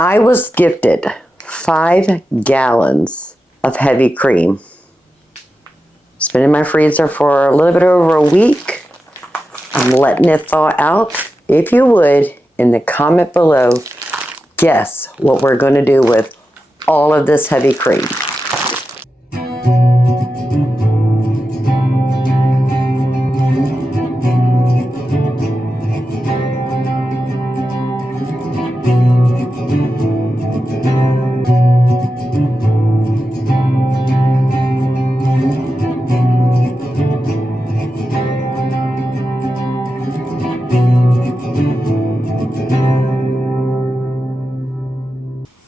I was gifted 5 gallons of heavy cream. It's been in my freezer for a little bit over a week. I'm letting it thaw out. If you would, in the comment below, guess what we're going to do with all of this heavy cream.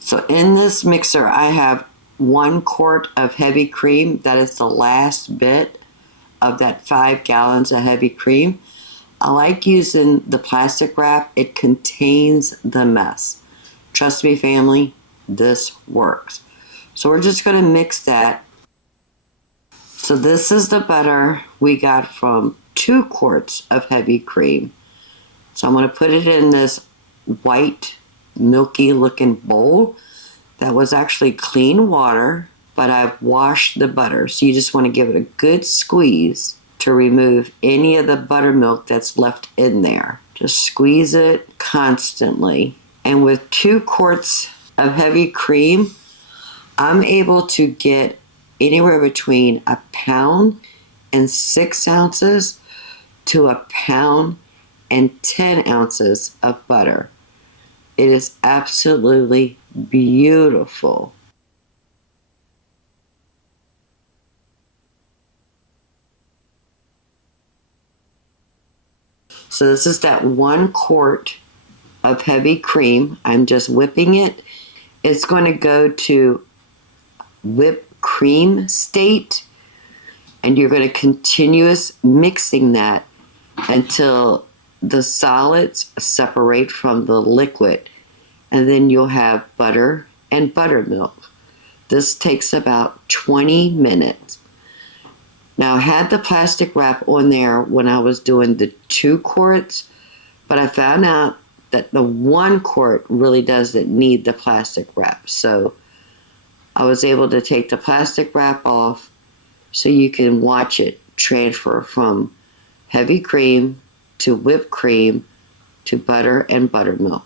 So in this mixer, I have 1 quart of heavy cream. That is the last bit of that 5 gallons of heavy cream. I like using the plastic wrap. It contains the mess. Trust me, family, this works. So we're just going to mix that. So this is the butter we got from 2 quarts of heavy cream. So I'm going to put it in this white, milky looking bowl. That was actually clean water, but I've washed the butter. So you just want to give it a good squeeze to remove any of the buttermilk that's left in there. Just squeeze it constantly. And with 2 quarts of heavy cream, I'm able to get anywhere between 1 pound and 6 ounces to 1 pound and 10 ounces of butter. It is absolutely beautiful. So this is that 1 quart of heavy cream. I'm just whipping it. It's going to go to whipped cream state, and you're going to continuous mixing that until the solids separate from the liquid, and then you'll have butter and buttermilk. This takes about 20 minutes. Now, I had the plastic wrap on there when I was doing the 2 quarts, but I found out that the 1 quart really doesn't need the plastic wrap. So I was able to take the plastic wrap off so you can watch it transfer from heavy cream to whipped cream to butter and buttermilk.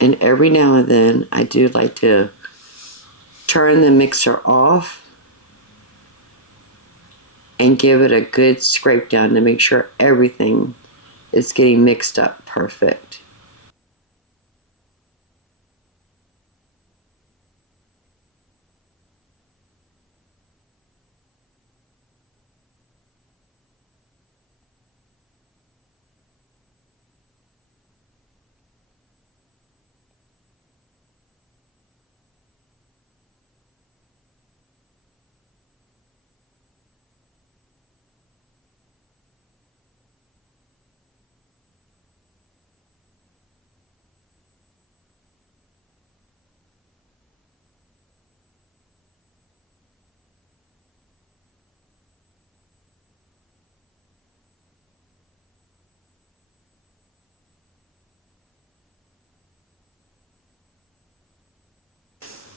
And every now and then I do like to turn the mixer off and give it a good scrape down to make sure everything is getting mixed up perfect.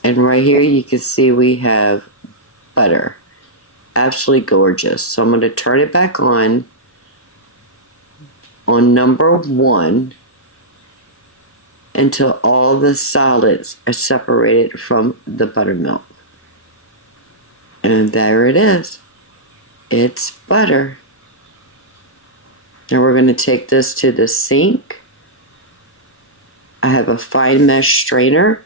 And right here you can see we have butter. Absolutely gorgeous. So I'm going to turn it back on number 1 until all the solids are separated from the buttermilk. And there it is. It's butter. And we're going to take this to the sink. I have a fine mesh strainer.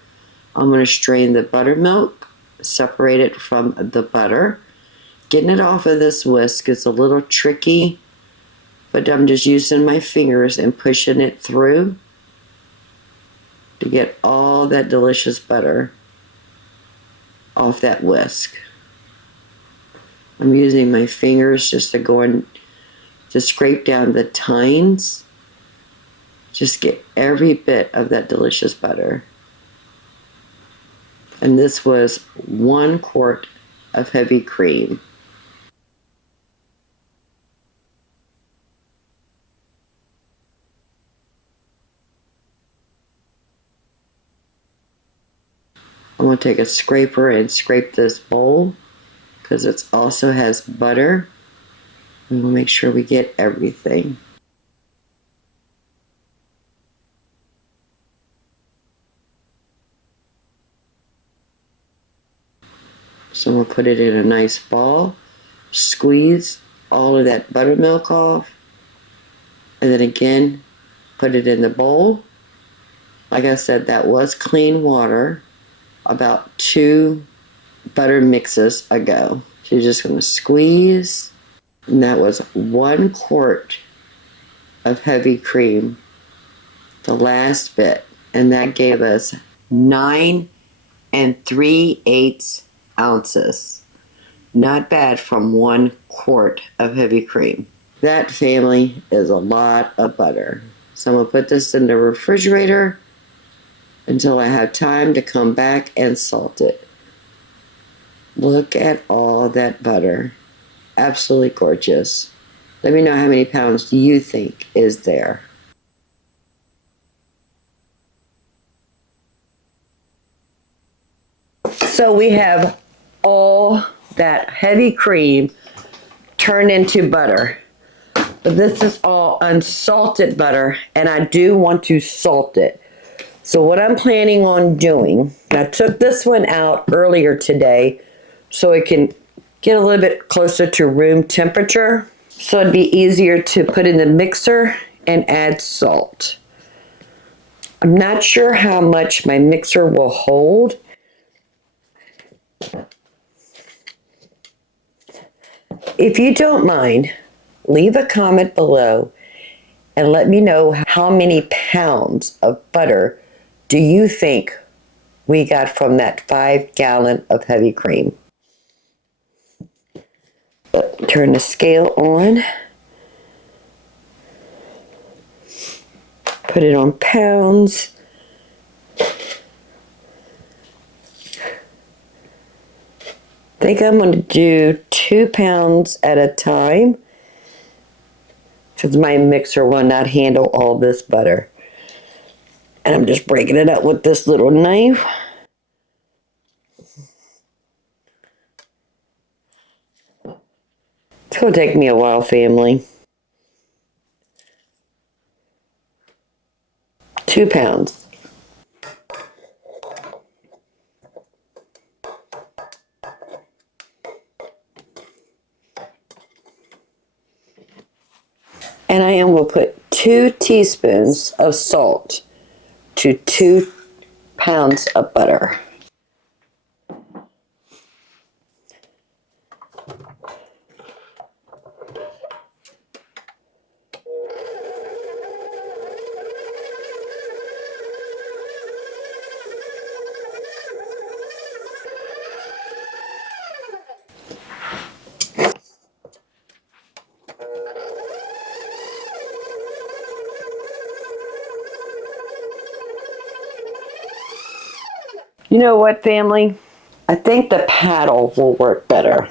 I'm going to strain the buttermilk, separate it from the butter. Getting it off of this whisk is a little tricky, but I'm just using my fingers and pushing it through to get all that delicious butter off that whisk. I'm using my fingers just to go and to scrape down the tines. Just get every bit of that delicious butter. And this was 1 quart of heavy cream. I'm going to take a scraper and scrape this bowl because it also has butter. And we'll make sure we get everything. So we'll put it in a nice ball, squeeze all of that buttermilk off, and then again, put it in the bowl. Like I said, that was clean water about 2 butter mixes ago. So you're just going to squeeze, and that was 1 quart of heavy cream, the last bit, and that gave us 9 3/8 ounces. Not bad from 1 quart of heavy cream. That, family, is a lot of butter. So I'm going to put this in the refrigerator until I have time to come back and salt it. Look at all that butter. Absolutely gorgeous. Let me know how many pounds you think is there. So we have all that heavy cream turned into butter. But this is all unsalted butter, and I do want to salt it. So what I'm planning on doing, I took this one out earlier today so it can get a little bit closer to room temperature. So it'd be easier to put in the mixer and add salt. I'm not sure how much my mixer will hold. If you don't mind, leave a comment below and let me know how many pounds of butter do you think we got from that 5 gallon of heavy cream. Turn the scale on. Put it on pounds. I think I'm going to do 2 pounds at a time because my mixer will not handle all this butter. And I'm just breaking it up with this little knife. It's going to take me a while, family. 2 pounds. And I am going to put 2 teaspoons of salt to 2 pounds of butter. You know what, family? I think the paddle will work better.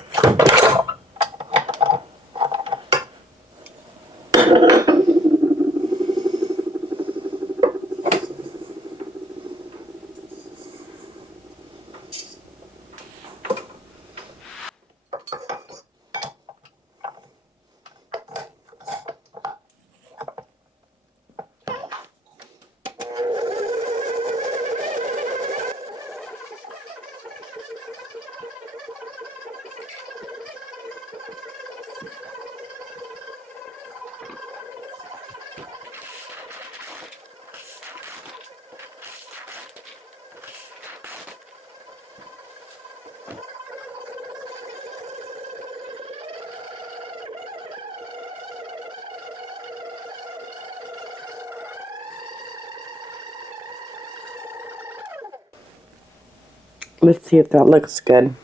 Let's see if that looks good.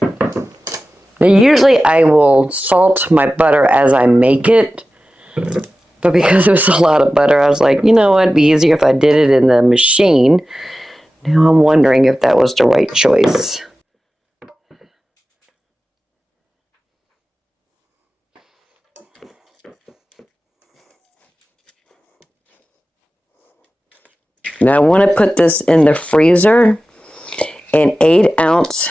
Now, usually I will salt my butter as I make it, but because it was a lot of butter, I was like, you know what, it'd be easier if I did it in the machine. Now I'm wondering if that was the right choice. Now I want to put this in the freezer in 8-ounce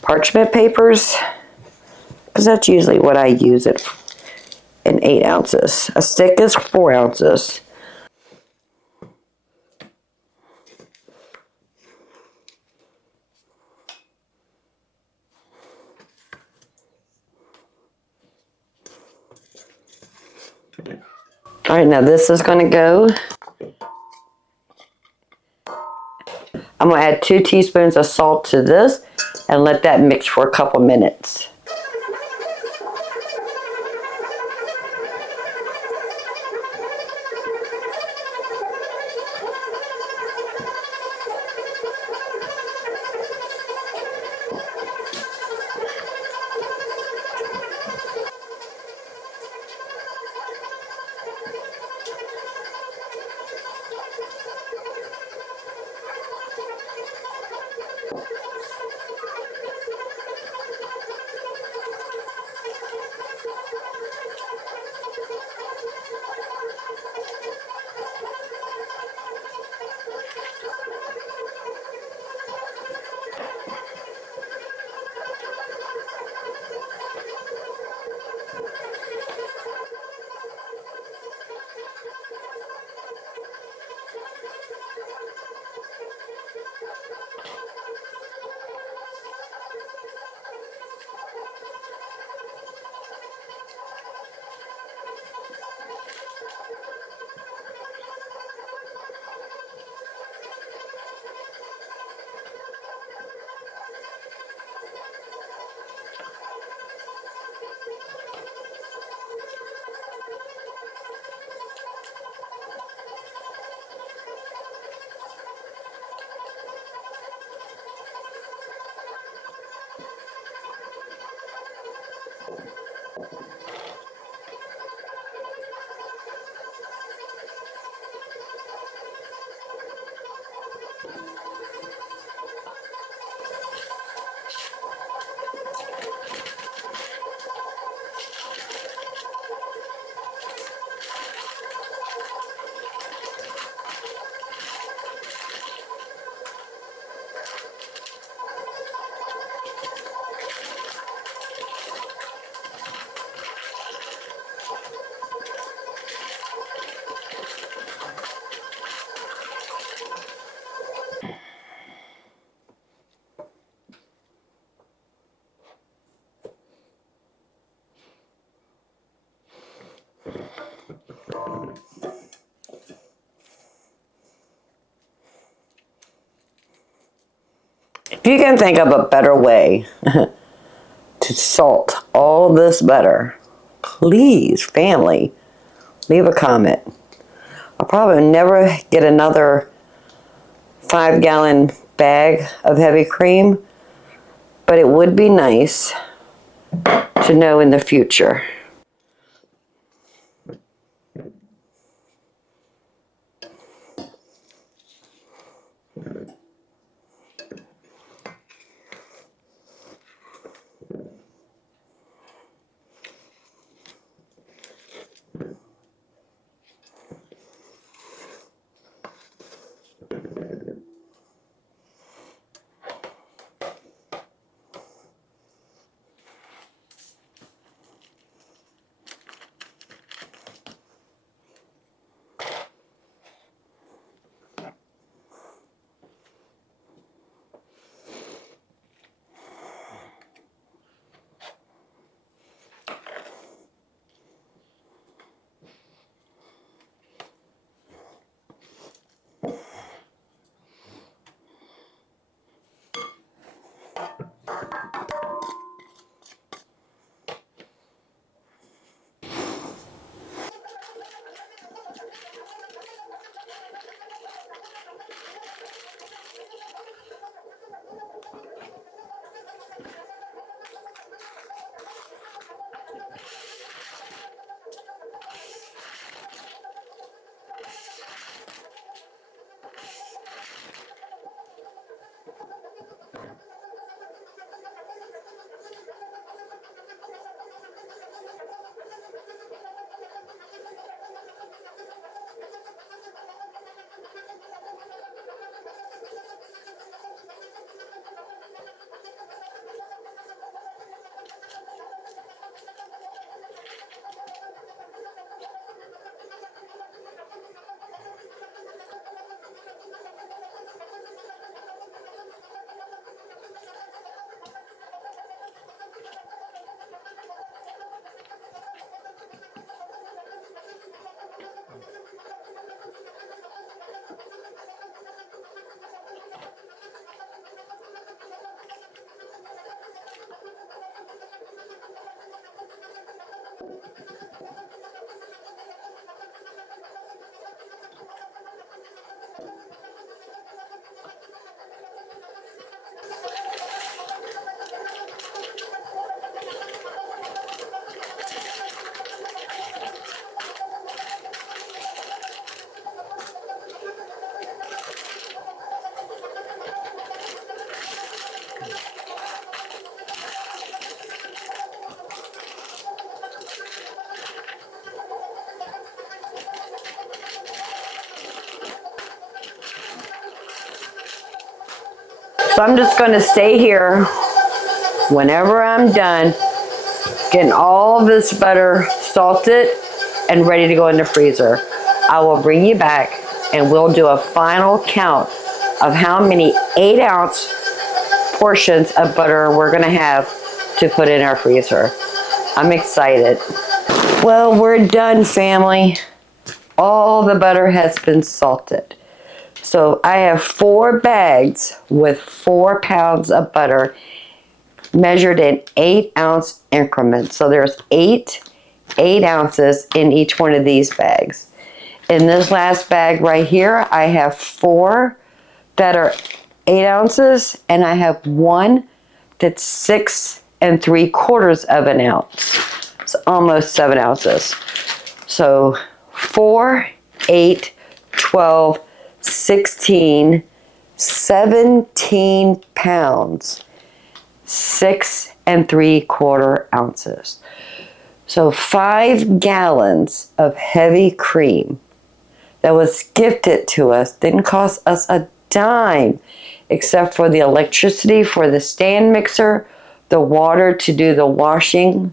parchment papers, because that's usually what I use it in 8 ounces. A stick is 4 ounces. All right, now this is going to go. I'm going to add 2 teaspoons of salt to this and let that mix for a couple minutes. If you can think of a better way to salt all this butter, please, family, leave a comment. I'll probably never get another 5-gallon bag of heavy cream, but it would be nice to know in the future. So I'm just going to stay here whenever I'm done getting all this butter salted and ready to go in the freezer. I will bring you back and we'll do a final count of how many 8-ounce portions of butter we're going to have to put in our freezer. I'm excited. Well, we're done, family. All the butter has been salted. So I have 4 bags with 4 pounds of butter measured in 8-ounce increments. So there's 8 ounces in each one of these bags. In this last bag right here, I have 4 that are 8 ounces, and I have 1 that's 6 3/4 of an ounce. It's almost 7 ounces. So 4, 8, 12, 16, 17 pounds, 6 3/4 ounces. So 5 gallons of heavy cream that was gifted to us, didn't cost us a dime except for the electricity for the stand mixer, the water to do the washing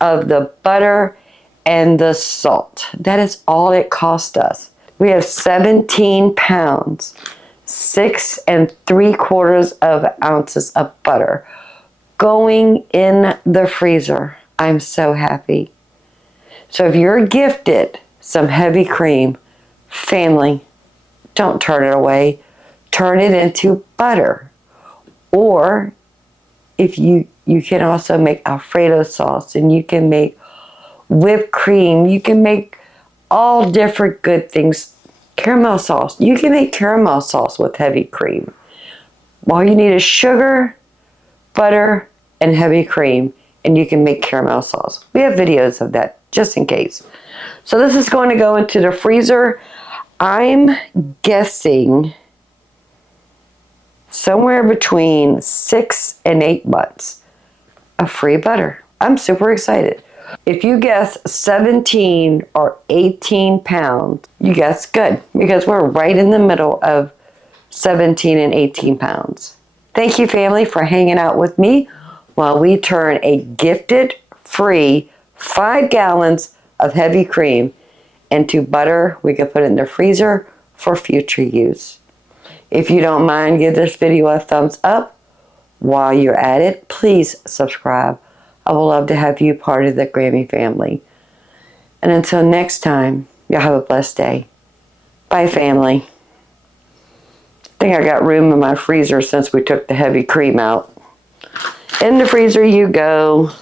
of the butter, and the salt. That is all it cost us. We have 17 pounds, 6 3/4 of ounces of butter going in the freezer. I'm so happy. So if you're gifted some heavy cream, family, don't turn it away. Turn it into butter Or if you can also make Alfredo sauce, and you can make whipped cream. You can make all different good things. Caramel sauce. You can make caramel sauce with heavy cream. All you need is sugar, butter, and heavy cream, and you can make caramel sauce. We have videos of that, just in case. So this is going to go into the freezer. I'm guessing somewhere between 6 and 8 months of free butter. I'm super excited. If you guess 17 or 18 pounds, you guess good, because we're right in the middle of 17 and 18 pounds. Thank you, family, for hanging out with me while we turn a gifted, free 5 gallons of heavy cream into butter. We can put it in the freezer for future use. If you don't mind, give this video a thumbs up. While you're at it, please subscribe. I would love to have you part of the Grammy family. And until next time, y'all have a blessed day. Bye, family. I think I got room in my freezer since we took the heavy cream out. In the freezer you go.